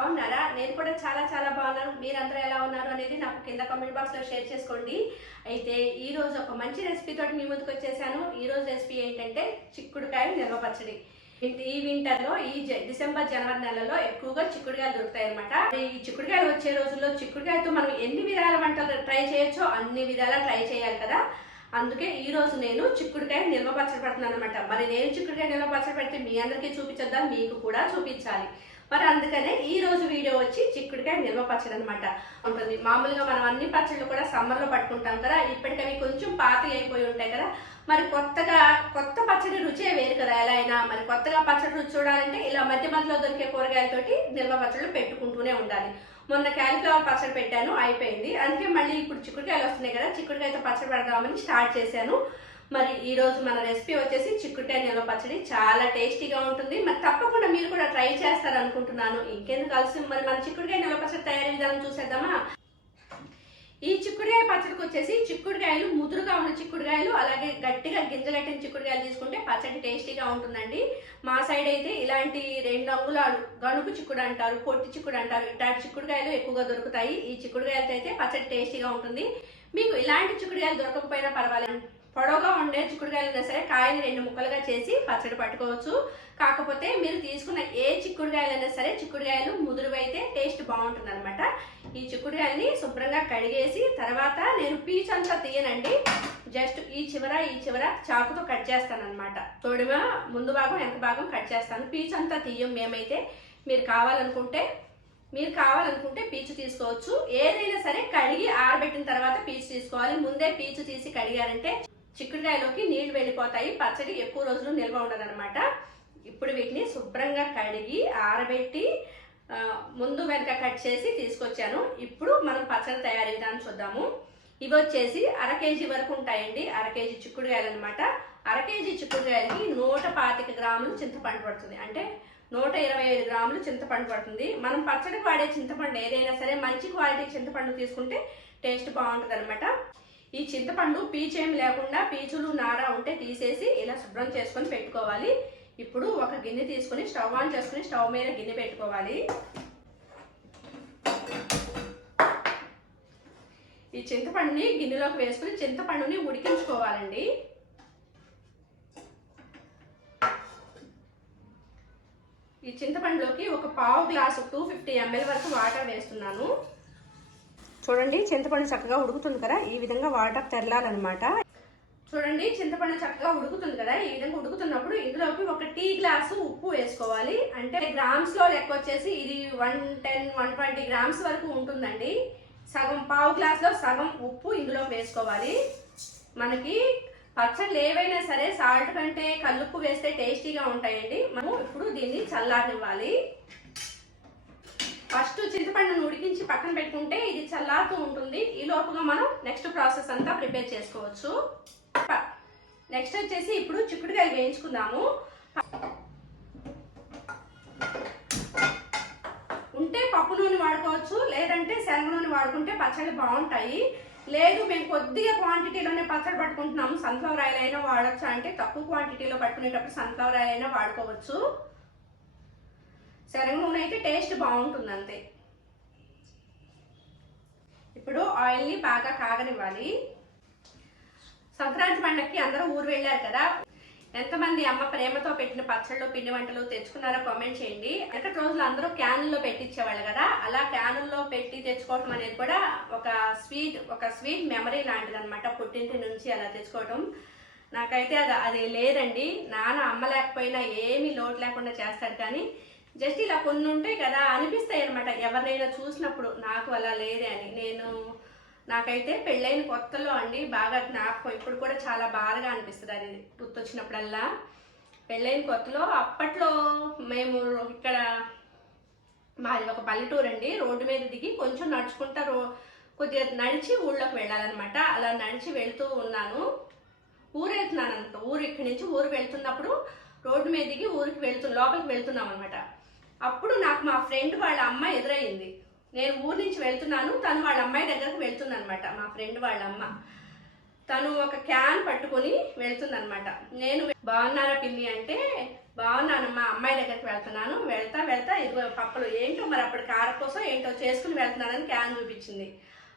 బాగున్నారా? నేను కూడా చాలా చాలా బాగున్నాను. మీరందరూ ఎలా ఉన్నారు అనేది నాకు కింద కామెంట్ బాక్స్లో షేర్ చేసుకోండి. అయితే ఈరోజు ఒక మంచి రెసిపీ తోటి మీ ముందుకు వచ్చేసాను. ఈ రోజు రెసిపీ ఏంటంటే చిక్కుడుకాయ నిల్వ పచ్చడి. ఈ వింటర్లో ఈ జ- డిసెంబర్ జనవరి నెలలో ఎక్కువగా చిక్కుడుకాయలు దొరుకుతాయి అనమాట ఈ చిక్కుడుకాయలు వచ్చే రోజుల్లో చిక్కుడుకాయతో మనం ఎన్ని విధాల వంటలు ట్రై చేయొచ్చో అన్ని విధాలా ట్రై చేయాలి కదా. అందుకే ఈ రోజు నేను చిక్కుడుకాయ నిల్వ పచ్చడి పెడుతున్నాను అనమాట మరి నేను చిక్కుడుకాయ నిల్వ పచ్చడి పెడితే మీ అందరికీ చూపించొద్దా? మీకు కూడా చూపించాలి. మరి అందుకనే ఈ రోజు వీడియో వచ్చి చిక్కుడుకాయ నిల్వ పచ్చడి అనమాట ఉంటుంది. మామూలుగా మనం అన్ని పచ్చళ్ళు కూడా సమ్మర్లో పట్టుకుంటాం కదా ఇప్పటికవి కొంచెం పాత అయిపోయి ఉంటాయి కదా మరి కొత్తగా కొత్త పచ్చడి రుచే వేరు కదా ఎలా అయినా మరి కొత్తగా పచ్చడి రుచి చూడాలంటే ఇలా మధ్య మధ్యలో దొరికే కూరగాయలతోటి నిల్వ పచ్చళ్ళు పెట్టుకుంటూనే ఉండాలి. మొన్న క్యాలిఫ్లవర్ పచ్చడి పెట్టాను అయిపోయింది. అందుకే మళ్ళీ ఇప్పుడు చిక్కుడుకాయలు వస్తున్నాయి కదా చిక్కుడుకాయతో పచ్చడి పెడదామని స్టార్ట్ చేశాను. మరి ఈరోజు మన రెసిపీ వచ్చేసి చిక్కుడుకాయ నిల్వ పచ్చడి. చాలా టేస్టీగా ఉంటుంది. మరి తప్పకుండా మీరు కూడా ట్రై చేస్తారనుకుంటున్నాను. ఇంకెందుకు కలిసి మరి మన చిక్కుడుకాయ నిల్వ పచ్చడి తయారీ విధానం చూసేద్దామా? ఈ చిక్కుడుకాయ పచ్చడికి వచ్చేసి చిక్కుడుకాయలు ముదురుగా ఉన్న చిక్కుడుకాయలు అలాగే గట్టిగా గింజగట్టిన చిక్కుడుకాయలు తీసుకుంటే పచ్చడి టేస్టీగా ఉంటుందండి. మా సైడ్ అయితే ఇలాంటి రెండు అంగుళాలు గణుపు చిక్కుడు అంటారు పొట్టి చిక్కుడు అంటారు. ఇట్లాంటి చిక్కుడుకాయలు ఎక్కువగా దొరుకుతాయి. ఈ చిక్కుడుకాయలతో అయితే పచ్చడి టేస్టీగా ఉంటుంది. మీకు ఇలాంటి చిక్కుడుకాయలు దొరకకపోయినా పర్వాలేదు పొడవుగా ఉండే చిక్కుడుకాయలు సరే కాయని రెండు ముక్కలుగా చేసి పచ్చడి పట్టుకోవచ్చు. కాకపోతే మీరు తీసుకున్న ఏ చిక్కుడుకాయలైనా సరే చిక్కుడుకాయలు ముదురువైతే టేస్ట్ బాగుంటుంది అనమాట ఈ చిక్కుడుకాయల్ని శుభ్రంగా కడిగేసి తర్వాత నేను పీచు అంతా తీయనండి. జస్ట్ ఈ చివర ఈ చివర చాకుతో కట్ చేస్తాను అనమాట తొడిమ ముందు భాగం వెనక భాగం కట్ చేస్తాను. పీచు అంతా తీయం మేమైతే. మీరు కావాలనుకుంటే మీరు కావాలనుకుంటే పీచు తీసుకోవచ్చు. ఏదైనా సరే కడిగి ఆరబెట్టిన తర్వాత పీచు తీసుకోవాలి. ముందే పీచు తీసి కడిగారంటే చిక్కుడుకాయలోకి నీళ్ళు వెళ్ళిపోతాయి. పచ్చడి ఎక్కువ రోజులు నిల్వ ఉండదన్నమాట. ఇప్పుడు వీటిని శుభ్రంగా కడిగి ఆరబెట్టి ముందు వెనక కట్ చేసి తీసుకొచ్చాను. ఇప్పుడు మనం పచ్చడి తయారీ విధానం చూద్దాము. ఇవి వచ్చేసి అర కేజీ వరకు ఉంటాయండి. అర కేజీ చిక్కుడుకాయలు అనమాట అర కేజీ చిక్కుడుకాయలకి నూట పాతిక గ్రాములు చింతపండు పడుతుంది. అంటే నూట ఇరవై ఐదు గ్రాములు చింతపండు పడుతుంది. మనం పచ్చడికి వాడే చింతపండు ఏదైనా సరే మంచి క్వాలిటీ చింతపండు తీసుకుంటే టేస్ట్ బాగుంటుంది అనమాట ఈ చింతపండు పీచు ఏమి లేకుండా పీచులు నార ఉంటే తీసేసి ఇలా శుభ్రం చేసుకొని పెట్టుకోవాలి. ఇప్పుడు ఒక గిన్నె తీసుకొని స్టవ్ ఆన్ చేసుకుని స్టవ్ మీద గిన్నె పెట్టుకోవాలి. ఈ చింతపండుని గిన్నెలోకి వేసుకుని చింతపండుని ఉడికించుకోవాలండి. ఈ చింతపండులోకి ఒక పావు గ్లాసు టూ ఫిఫ్టీ ఎంఎల్ వరకు వాటర్ వేస్తున్నాను. చూడండి చింతపండు చక్కగా ఉడుకుతుంది కదా? ఈ విధంగా వాటర్ తెరలాలన్నమాట. చూడండి చింతపండు చక్కగా ఉడుకుతుంది కదా? ఈ విధంగా ఉడుకుతున్నప్పుడు ఇందులోకి ఒక టీ గ్లాసు ఉప్పు వేసుకోవాలి. అంటే గ్రామ్స్లో లెక్క వచ్చేసి ఇది one ten one twenty grams వరకు ఉంటుందండి. సగం పావు గ్లాస్లో సగం ఉప్పు ఇందులో వేసుకోవాలి. మనకి పచ్చళ్ళు ఏవైనా సరే సాల్ట్ కంటే కల్లుప్పు వేస్తే టేస్టీగా ఉంటాయండి. మనం ఇప్పుడు దీన్ని చల్లారనివ్వాలి. ఫస్ట్ చింతపండును ఉడికించి పక్కన పెట్టుకుంటే ఇది చల్లారుతూ ఉంటుంది. ఈ లోపుగా మనం నెక్స్ట్ ప్రాసెస్ అంతా ప్రిపేర్ చేసుకోవచ్చు. నెక్స్ట్ వచ్చేసి ఇప్పుడు చిక్కుడుకాయలు వేయించుకుందాము. ఉంటే పప్పు నూనె వాడుకోవచ్చు లేదంటే శనగ నూనె వాడుకుంటే పచ్చడి బాగుంటాయి. లేదు మేము కొద్దిగా క్వాంటిటీలోనే పచ్చడి పట్టుకుంటున్నాము. సన్ఫ్లవర్ ఆయిల్ అయినా వాడచ్చు అంటే తక్కువ క్వాంటిటీలో పట్టుకునేటప్పుడు సన్ఫ్లవర్ ఆయిల్ అయినా వాడుకోవచ్చు. శనగ నూనె అయితే టేస్ట్ బాగుంటుంది అంతే ఇప్పుడు ఆయిల్ని బాగా కాగనివ్వాలి. సంక్రాంతి పండగకి అందరూ ఊరు వెళ్ళారు కదా. ఎంతమంది అమ్మ ప్రేమతో పెట్టిన పచ్చళ్ళు పిండి వంటలు తెచ్చుకున్నారో కామెంట్ చేయండి. ఎక్కడ రోజులు అందరూ క్యానుల్లో పెట్టించేవాళ్ళు కదా. అలా క్యానుల్లో పెట్టి తెచ్చుకోవటం అనేది కూడా ఒక స్వీట్ ఒక స్వీట్ మెమరీ లాంటిది అనమాట పుట్టింటి నుంచి అలా తెచ్చుకోవటం. నాకైతే అది అది లేదండి. నాన్న అమ్మ లేకపోయినా ఏమీ లోటు లేకుండా చేస్తాడు కానీ జస్ట్ ఇలా కొన్ని ఉంటాయి కదా అనిపిస్తాయి అనమాట ఎవరినైనా చూసినప్పుడు నాకు అలా లేదే అని. నేను నాకైతే పెళ్ళైన కొత్తలో అండి బాగా జ్ఞాపకం ఇప్పుడు కూడా చాలా బాధగా అనిపిస్తుంది అది గుర్తొచ్చినప్పుడల్లా. పెళ్ళైన కొత్తలో అప్పట్లో మేము ఇక్కడ మాది ఒక పల్లెటూరు అండి రోడ్డు మీద దిగి కొంచెం నడుచుకుంటా రో కొద్దిగా నడిచి ఊళ్ళోకి వెళ్ళాలన్నమాట. అలా నడిచి వెళ్తూ ఉన్నాను. ఊరు వెళ్తున్నాను అనమాట ఊరు ఇక్కడి నుంచి ఊరు వెళ్తున్నప్పుడు రోడ్డు మీద దిగి ఊరికి వెళ్తు లోపలికి వెళ్తున్నాం అనమాట అప్పుడు నాకు మా ఫ్రెండ్ వాళ్ళ అమ్మ ఎదురయ్యింది. నేను ఊరు నుంచి వెళ్తున్నాను తను వాళ్ళ అమ్మాయి దగ్గరకు వెళ్తుందనమాట మా ఫ్రెండ్ వాళ్ళ అమ్మ. తను ఒక క్యాన్ పట్టుకొని వెళ్తుందనమాట నేను బాగున్నారా పిల్లి అంటే బాగున్నానమ్మా అమ్మాయి దగ్గరికి వెళ్తున్నాను. వెళ్తా వెళ్తా ఇదిగో పప్పులు ఏంటో మరి అప్పుడు కార కోసం ఏంటో చేసుకుని వెళ్తున్నానని క్యాన్ చూపించింది.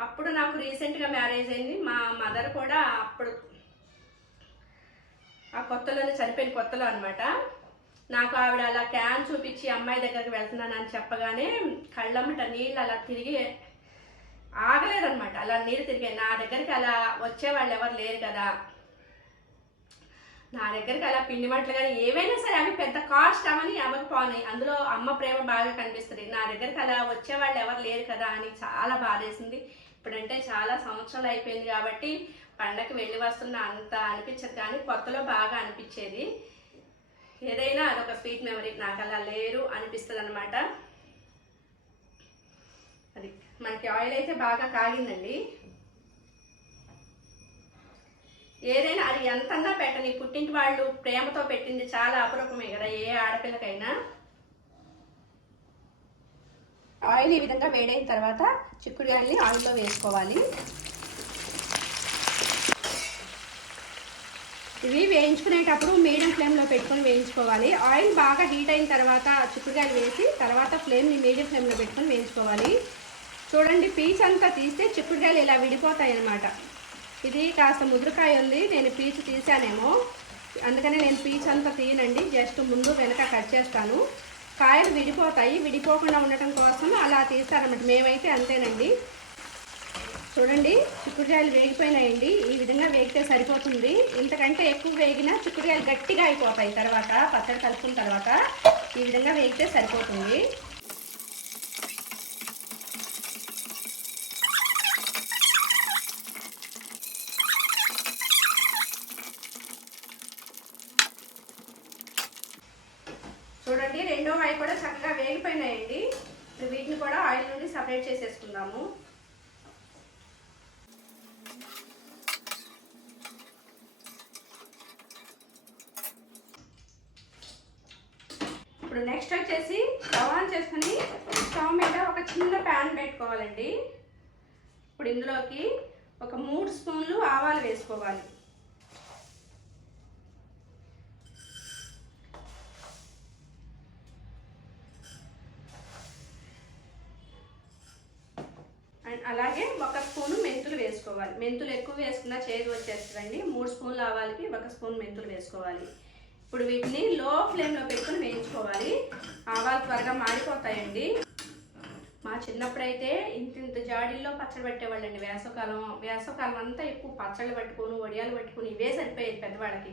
అప్పుడు నాకు రీసెంట్గా మ్యారేజ్ అయింది. మా మదర్ కూడా అప్పుడు ఆ కొత్తలోనే చనిపోయిన కొత్తలో అనమాట నాకు ఆవిడ అలా క్యాన్ చూపించి అమ్మాయి దగ్గరికి వెళ్తున్నానని చెప్పగానే కళ్ళమ్మట నీళ్ళు అలా తిరిగి ఆగలేదనమాట అలా నీళ్ళు తిరిగాయి నా దగ్గరికి అలా వచ్చే వాళ్ళు ఎవరు లేరు కదా. నా దగ్గరికి అలా పిండి వంటలు కానీ ఏవైనా సరే అవి పెద్ద కాస్ట్ అవని అమ్మకపోనాయి అందులో అమ్మ ప్రేమ బాగా కనిపిస్తుంది. నా దగ్గరికి అలా వచ్చే వాళ్ళు ఎవరు లేరు కదా అని చాలా బాధేసింది. ఇప్పుడంటే చాలా సంవత్సరాలు అయిపోయింది కాబట్టి పండగకి వెళ్ళి వస్తున్న అంత అనిపించదు కానీ కొత్తలో బాగా అనిపించేది. ఏదైనా అదొక స్వీట్ మెమరీ. నాకు అలా లేరు అనిపిస్తుంది అనమాట అది మనకి ఆయిల్ అయితే బాగా కాగిందండి. ఏదైనా అది ఎంతన్నా పెట్టని పుట్టింటి వాళ్ళు ప్రేమతో పెట్టింది చాలా అపురూపమే కదా ఏ ఆడపిల్లకైనా. ఆయిల్ ఈ విధంగా వేడైన తర్వాత చిక్కుడుగాయల్ని ఆయిల్లో వేసుకోవాలి. ఇవి వేయించుకునేటప్పుడు మీడియం ఫ్లేమ్లో పెట్టుకొని వేయించుకోవాలి. ఆయిల్ బాగా హీట్ అయిన తర్వాత చిక్కుడుకాయలు వేసి తర్వాత ఫ్లేమ్ని మీడియం ఫ్లేమ్లో పెట్టుకొని వేయించుకోవాలి. చూడండి పీచ్ అంతా తీస్తే చిక్కుడుకాయలు ఇలా విడిపోతాయి అన్నమాట. ఇది కాస్త ముదురుకాయ ఉంది నేను పీచు తీసానేమో అందుకనే నేను పీచ్ అంతా తీయనండి జస్ట్ ముందు వెనక కట్ చేస్తాను. కాయలు విడిపోతాయి విడిపోకుండా ఉండటం కోసం అలా తీస్తారన్నమాట. మేమైతే అంతేనండి. చూడండి చిక్కుడుకాయలు వేగిపోయినాయండి. ఈ విధంగా వేగితే సరిపోతుంది. ఇంతకంటే ఎక్కువ వేగినా చిక్కుడుకాయలు గట్టిగా అయిపోతాయి తర్వాత పచ్చడి కలుపుకున్న తర్వాత. ఈ విధంగా వేగితే సరిపోతుంది. చూడండి రెండో అవి కూడా చక్కగా వేగిపోయినాయండి. వీటిని కూడా ఆయిల్ నుండి సపరేట్ చేసేసుకుందాము. ఇప్పుడు నెక్స్ట్ వచ్చేసి స్టవ్ ఆన్ చేసుకుని స్టవ్ మీద ఒక చిన్న ప్యాన్ పెట్టుకోవాలండి. ఇప్పుడు ఇందులోకి ఒక మూడు స్పూన్లు ఆవాలు వేసుకోవాలి. అండ్ అలాగే ఒక స్పూను మెంతులు వేసుకోవాలి. మెంతులు ఎక్కువ వేసుకున్నా చేదు వచ్చేస్తుందండి. మూడు స్పూన్లు ఆవాలకి ఒక స్పూన్ మెంతులు వేసుకోవాలి. ఇప్పుడు వీటిని లో ఫ్లేమ్లో పెట్టుకుని వేయించుకోవాలి. ఆవాలు త్వరగా మాడిపోతాయండి. మా చిన్నప్పుడైతే ఇంత ఇంత జాడీల్లో పచ్చడి పెట్టేవాళ్ళండి. వేసవకాలం వేసవకాలం అంతా ఎక్కువ పచ్చళ్ళు పట్టుకొని వడియాలు పట్టుకుని ఇవే సరిపోయేది పెద్దవాళ్ళకి.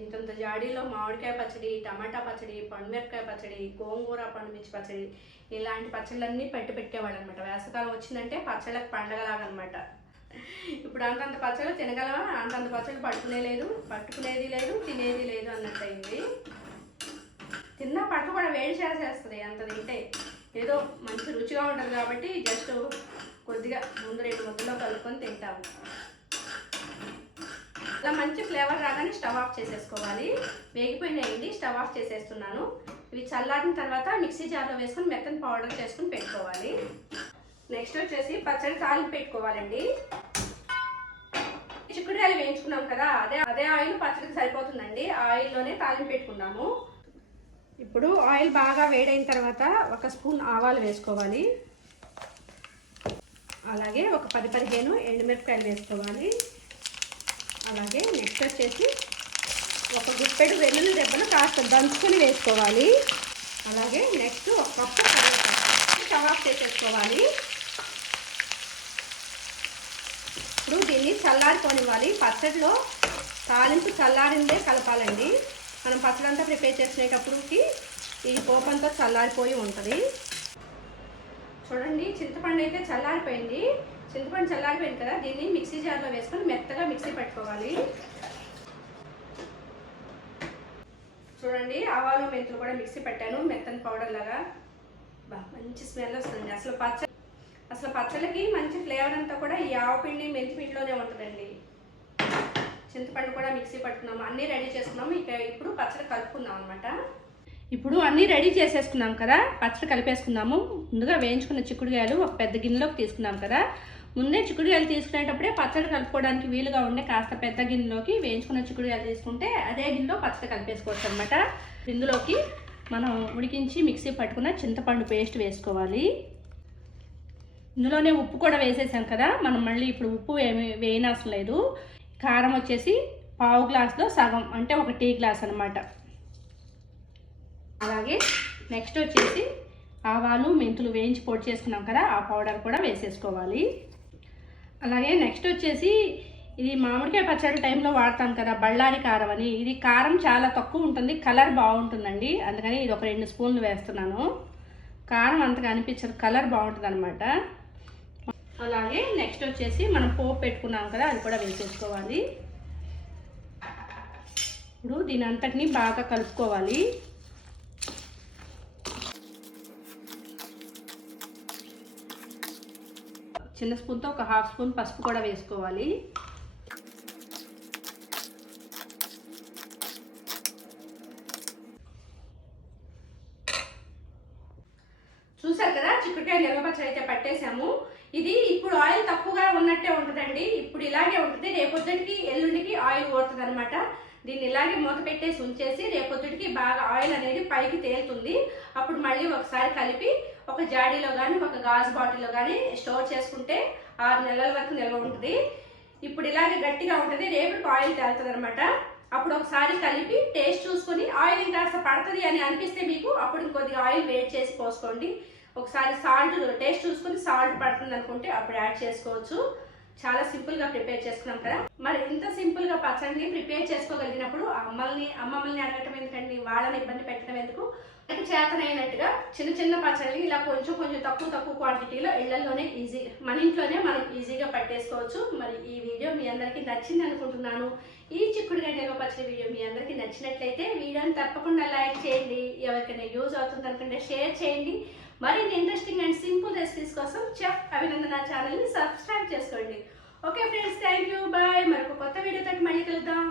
ఇంతంత జాడీలో మామిడికాయ పచ్చడి టమాటా పచ్చడి పండుమిరపకాయ పచ్చడి గోంగూర పండుమిర్చి పచ్చడి ఇలాంటి పచ్చళ్ళన్నీ పెట్టి పెట్టేవాళ్ళు అనమాట వేసవకాలం వచ్చిందంటే పచ్చళ్ళకి పండగలాగా అనమాట ఇప్పుడు అంతంత పచ్చలు తినగలవా? అంతంత పచ్చలు పట్టుకునే లేదు. పట్టుకునేది లేదు తినేది లేదు అన్నట్టు అయింది. తిన్నా పట్టు కూడా వేడి చేసేస్తుంది అంత తింటే. ఏదో మంచి రుచిగా ఉంటుంది కాబట్టి జస్ట్ కొద్దిగా ముందు రెండు ముద్దలో కలుపుకొని తింటాము. ఇలా మంచి ఫ్లేవర్ రాగానే స్టవ్ ఆఫ్ చేసేసుకోవాలి. వేగిపోయినాయండి స్టవ్ ఆఫ్ చేసేస్తున్నాను. ఇవి చల్లారిన తర్వాత మిక్సీ జార్లో వేసుకొని మెత్తని పౌడర్ చేసుకుని పెట్టుకోవాలి. నెక్స్ట్ వచ్చేసి పచ్చడి తాలింపు పెట్టుకోవాలండి. చిక్కుడుకాయలు వేయించుకున్నాం కదా అదే అదే ఆయిల్ పచ్చడికి సరిపోతుందండి. ఆయిల్లోనే తాలింపు పెట్టుకున్నాము ఇప్పుడు ఆయిల్ బాగా వేడైన తర్వాత ఒక స్పూన్ ఆవాలు వేసుకోవాలి. అలాగే ఒక పది పదిహేను ఎండుమిరపకాయలు వేసుకోవాలి. అలాగే నెక్స్ట్ వచ్చేసి ఒక గుప్పెడు వెల్లుల్లి దెబ్బలు కాస్త దంచుకొని వేసుకోవాలి. అలాగే నెక్స్ట్ ఒక కప్పు కరివేపాకు చేసేసుకోవాలి. ఇప్పుడు దీన్ని చల్లారిపోనివ్వాలి. పచ్చడిలో తాలింపు చల్లారిందే కలపాలండి. మనం పచ్చడి అంతా ప్రిపేర్ చేసినప్పటికి ఈ పోపంతా చల్లారిపోయి ఉంటుంది. చూడండి చింతపండు అయితే చల్లారిపోయింది. చింతపండు చల్లారిపోయింది కదా దీన్ని మిక్సీ జార్లో వేసుకొని మెత్తగా మిక్సీ పెట్టుకోవాలి. చూడండి ఆవాలు మెంతులు కూడా మిక్సీ పెట్టాను. మెత్తని పౌడర్ లాగా. బా మంచి స్మెల్ వస్తుంది. అసలు పచ్చ అసలు పచ్చళ్ళకి మంచి ఫ్లేవర్ అంతా కూడా ఈ ఆవపిండి మెంతిపిండిలోనే ఉంటుందండి. చింతపండు కూడా మిక్సీ పట్టుకున్నాము. అన్నీ రెడీ చేసుకున్నాము. ఇక ఇప్పుడు పచ్చడి కలుపుకుందాం అనమాట ఇప్పుడు అన్నీ రెడీ చేసేసుకున్నాం కదా. పచ్చడి కలిపేసుకున్నాము ముందుగా వేయించుకున్న చిక్కుడుకాయలు ఒక పెద్ద గిన్నెలోకి తీసుకున్నాం కదా. ముందే చిక్కుడుకాయలు తీసుకునేటప్పుడే పచ్చడి కలుపుకోవడానికి వీలుగా ఉండే కాస్త పెద్ద గిన్నెలోకి వేయించుకున్న చిక్కుడుకాయలు తీసుకుంటే అదే గిన్నెలో పచ్చడి కలిపేసుకోవచ్చు అనమాట ఇందులోకి మనం ఉడికించి మిక్సీ పట్టుకున్న చింతపండు పేస్ట్ వేసుకోవాలి. ఇందులోనే ఉప్పు కూడా వేసేసాం కదా మనం మళ్ళీ ఇప్పుడు ఉప్పు ఏమి వేయనవసరం లేదు. కారం వచ్చేసి పావు గ్లాస్లో సగం అంటే ఒక టీ గ్లాస్ అనమాట అలాగే నెక్స్ట్ వచ్చేసి ఆవాలు మెంతులు వేయించి పొడి చేసుకున్నాం కదా ఆ పౌడర్ కూడా వేసేసుకోవాలి. అలాగే నెక్స్ట్ వచ్చేసి ఇది మామిడికాయ పచ్చడి టైంలో వాడతాం కదా బళ్ళారి కారం అని. ఇది కారం చాలా తక్కువ ఉంటుంది కలర్ బాగుంటుందండి. అందుకని ఇది ఒక రెండు స్పూన్లు వేస్తున్నాను. కారం అంతగా అనిపించదు కలర్ బాగుంటుంది అనమాట అలాగే నెక్స్ట్ వచ్చేసి మనం పోపు పెట్టుకున్నాం కదా అది కూడా వేసేసుకోవాలి. ఇప్పుడు దీని అంతటిని బాగా కలుపుకోవాలి. చిన్న స్పూన్తో ఒక హాఫ్ స్పూన్ పసుపు కూడా వేసుకోవాలి. చూసారు కదా చిక్కుడుకాయ నిల్వ పచ్చడి అయితే పట్టేశాము ఇది ఇప్పుడు ఆయిల్ తక్కువగా ఉన్నట్టే ఉంటుందండి. ఇప్పుడు ఇలాగే ఉంటుంది. రేపొద్దుటికి ఎల్లుండికి ఆయిల్ పోతుంది అనమాట దీన్ని ఇలాగే మూత పెట్టేసి ఉంచేసి రేపొద్దుటికి బాగా ఆయిల్ అనేది పైకి తేలుతుంది. అప్పుడు మళ్ళీ ఒకసారి కలిపి ఒక జాడీలో కానీ ఒక గాజు బాటిల్లో కానీ స్టోర్ చేసుకుంటే ఆరు నెలల వరకు నిల్వ ఉంటుంది. ఇప్పుడు ఇలాగే గట్టిగా ఉంటుంది. రేపు ఆయిల్ తేలుతుంది అనమాట అప్పుడు ఒకసారి కలిపి టేస్ట్ చూసుకొని ఆయిల్ ఇంకాస్త పడుతుంది అని అనిపిస్తే మీకు అప్పుడు ఇంకొద్దిగా ఆయిల్ వేడి చేసి పోసుకోండి. ఒకసారి సాల్ట్ టేస్ట్ చూసుకొని సాల్ట్ పడుతుంది అనుకుంటే అప్పుడు యాడ్ చేసుకోవచ్చు. చాలా సింపుల్గా ప్రిపేర్ చేసుకున్నాం కదా. మరి ఇంత సింపుల్గా పచ్చడిని ప్రిపేర్ చేసుకోగలిగినప్పుడు అమ్మల్ని అమ్మమ్మల్ని అడగటం ఎందుకండి? వాళ్ళని ఇబ్బంది పెట్టడం ఎందుకు? మనకి చేతనైనట్టుగా చిన్న చిన్న పచ్చడిని ఇలా కొంచెం కొంచెం తక్కువ తక్కువ క్వాంటిటీలో ఇళ్ళలోనే ఈజీ మన ఇంట్లోనే మనం ఈజీగా పట్టేసుకోవచ్చు. మరి ఈ వీడియో మీ అందరికీ నచ్చింది అనుకుంటున్నాను. ఈ చిక్కుడుగా నిల్వ పచ్చడి వీడియో మీ అందరికీ నచ్చినట్లయితే వీడియోని తప్పకుండా లైక్ చేయండి. ఎవరికైనా యూజ్ అవుతుంది అనుకుంటే షేర్ చేయండి. మరిన్ని ఇంట్రెస్టింగ్ అండ్ సింపుల్ రెసిపీస్ కోసం చెఫ్ అభినందన ఛానల్ని సబ్స్క్రైబ్ చేసుకోండి. Okay friends thank you bye మరొక కొత్త వీడియోతో మళ్ళీ కలుద్దాం.